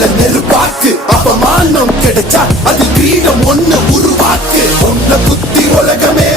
உள்ள நெருப்பாக்கு அப்பமானம் கிடைச்சா அது கிரீடம் ஒண்ணு உருவாக்கு உன்னை குத்தி உலகமே